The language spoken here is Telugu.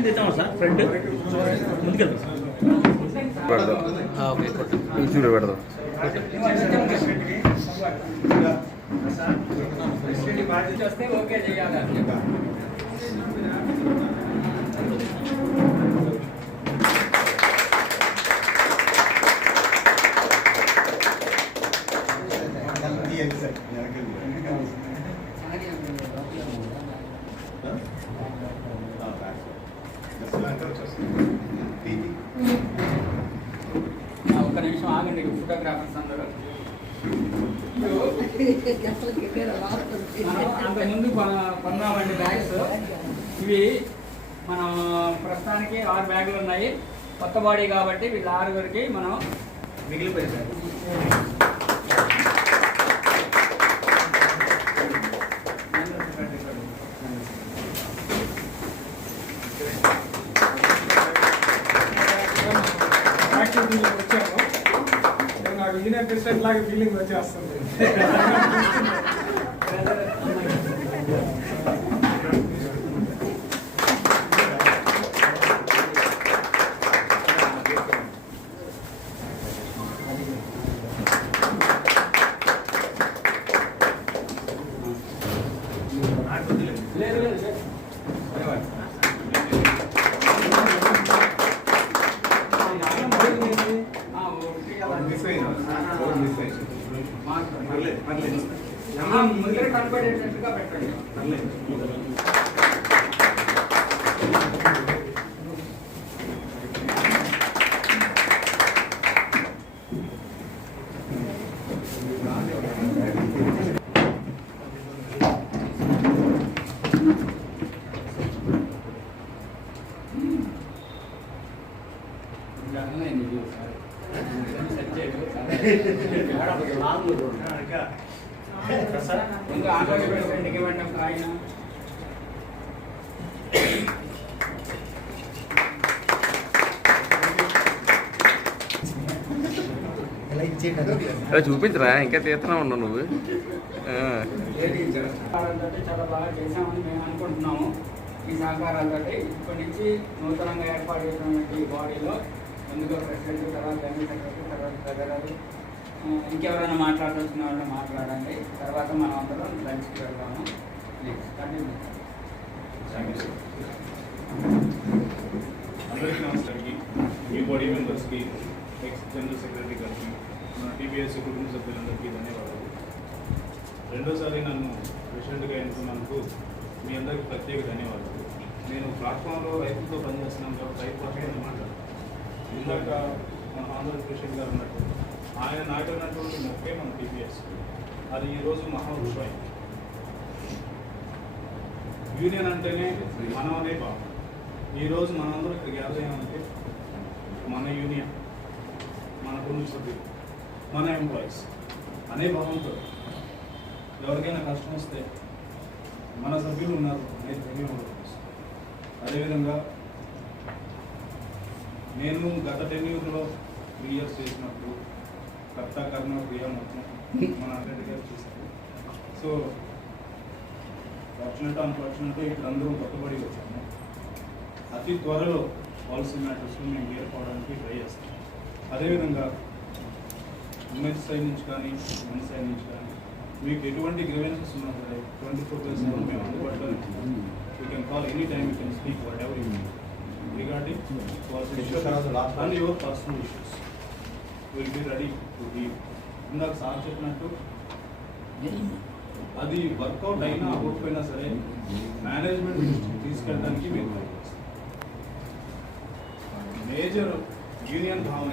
కింద తెచ్చాము సార్ ఫ్రంట్ ముందుకెళ్తాం పెడదాం. చూడు పెడదాం. ఓకే చేయాలి. ఒక్క నిమిషం ఆగండి ఫోటోగ్రాఫర్స్ అందరూ. అంతకుముందు కొన్నామండి బ్యాగ్స్. ఇవి మనం ప్రస్తుతానికి 6 బ్యాగులు ఉన్నాయి. కొత్త బాడీ కాబట్టి వీళ్ళ 6 మనం మిగిలిపోయారు. వచ్చాము నాకు ఇంజనీర్ ప్రెసిడెంట్ లాగా ఫీలింగ్ వచ్చేస్తుంది. ముందర కనపడేటట్టుగా పెట్టండి. ఇంకా ఆటోకి పెట్టండి. ఇవ్వండి ఒక ఆయన. చూపించరా ఇంకా తీస్తున్నా ఉన్నావు నువ్వు. చాలా బాగా చేసామని మేము అనుకుంటున్నాము. ఈ సహకారాలతో ఇప్పటి నుంచి నూతనంగా ఏర్పాటు చేసినటువంటి బాడీలో ముందుగా ప్రెసిడెంట్, తర్వాత జనరల్ సెక్రటరీ, తర్వాత ట్రెజరర్, ఇంకెవరైనా మాట్లాడాల్సిన వాళ్ళు మాట్లాడండి. తర్వాత మనం అందరం లంచ్కి వెళ్దాము. Please continue. అందరికీ నమస్కారం. ఈ బాడీ మెంబర్స్కి, ఎక్స్ జనరల్ సెక్రటరీ గారికి, మన టీపీఎస్ కుటుంబ సభ్యులందరికీ ధన్యవాదాలు. రెండోసారి నన్ను ప్రెసిడెంట్గా ఎన్నుకున్నందుకు మీ అందరికీ ప్రత్యేక ధన్యవాదాలు. నేను ప్లాట్ఫామ్లో రైతులతో పనిచేస్తున్నాను కాబట్టి రైతు పక్షాన్ని మాట్లాడతాను. ఇందాక మన ఆంధ్ర ప్రెసిడెంట్ గారు ఉన్నట్టు ఆయన నాటినటువంటి మొక్కే మన టీపీఎస్. అది ఈరోజు మహావృక్షం. యూనియన్ అంటేనే మనం అనే భావం. ఈరోజు మనందరూ ఇక్కడ గ్యాదర్ అయ్యామంటే మన యూనియన్, మన కుటుంబ సభ్యులు, మన ఎంప్లాయీస్ అనే భావంతో ఎవరికైనా కష్టం వస్తే మన సభ్యులు ఉన్నారు అనేది ధన్యవాదాలు. అదేవిధంగా నేను గత 10 yearsలో 3 years చేసినప్పుడు కర్త కర్మ క్రియ మొత్తం మన అటెండ్ గారు చేశారు. సో అన్ఫార్చునేట్ ఇక్కడ అందరూ కొత్తబడి వచ్చాము. అతి త్వరలో పాలసీ మ్యాటర్స్లో మేము ఏర్పడడానికి ట్రై చేస్తాం. అదేవిధంగా ఉమెన్స్ సైడ్ నుంచి కానీ మెన్స్ సైడ్ నుంచి కానీ మీకు ఎటువంటి గ్రీవెన్సెస్ ఉన్నా సరే 24/7 మేము అందుబాటులో ఉంటాం. You can call any time, you can speak what ever you need regarding and your personal issues. We will be ready to give. ఇందాక సార్ చెప్పినట్టు అది వర్కౌట్ అయినా అవ్వకపోయినా సరే మేనేజ్మెంట్ తీసుకెళ్ళడానికి మేము మేజర్ యూనియన్ భావన